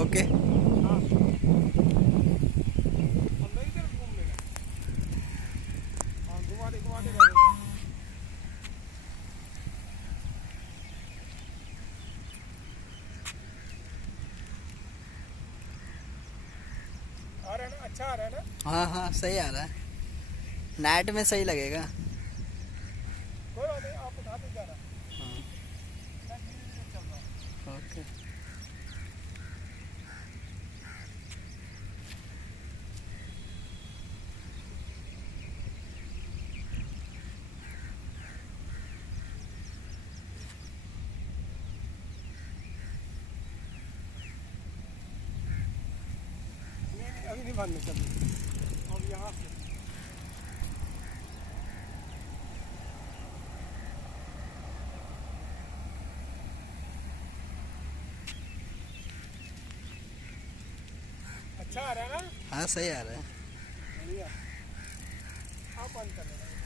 Okay. हाँ, अंदर की तरफ घूम लेना। हाँ, घुमा दे गाड़ी। आ रहा है ना, अच्छा आ रहा है ना। हाँ हाँ सही आ रहा है, नाइट में सही लगेगा। कोई बात नहीं, आप उठाते जा रहा। हाँ। मैं धीरे धीरे चल रहा हूँ। ओके। नहीं अभी नहीं बांधने, चलिए अब यहाँ से। अच्छा आ रहा है ना। हाँ सही आ रहा है। बढ़िया। आप बंद कर लेना।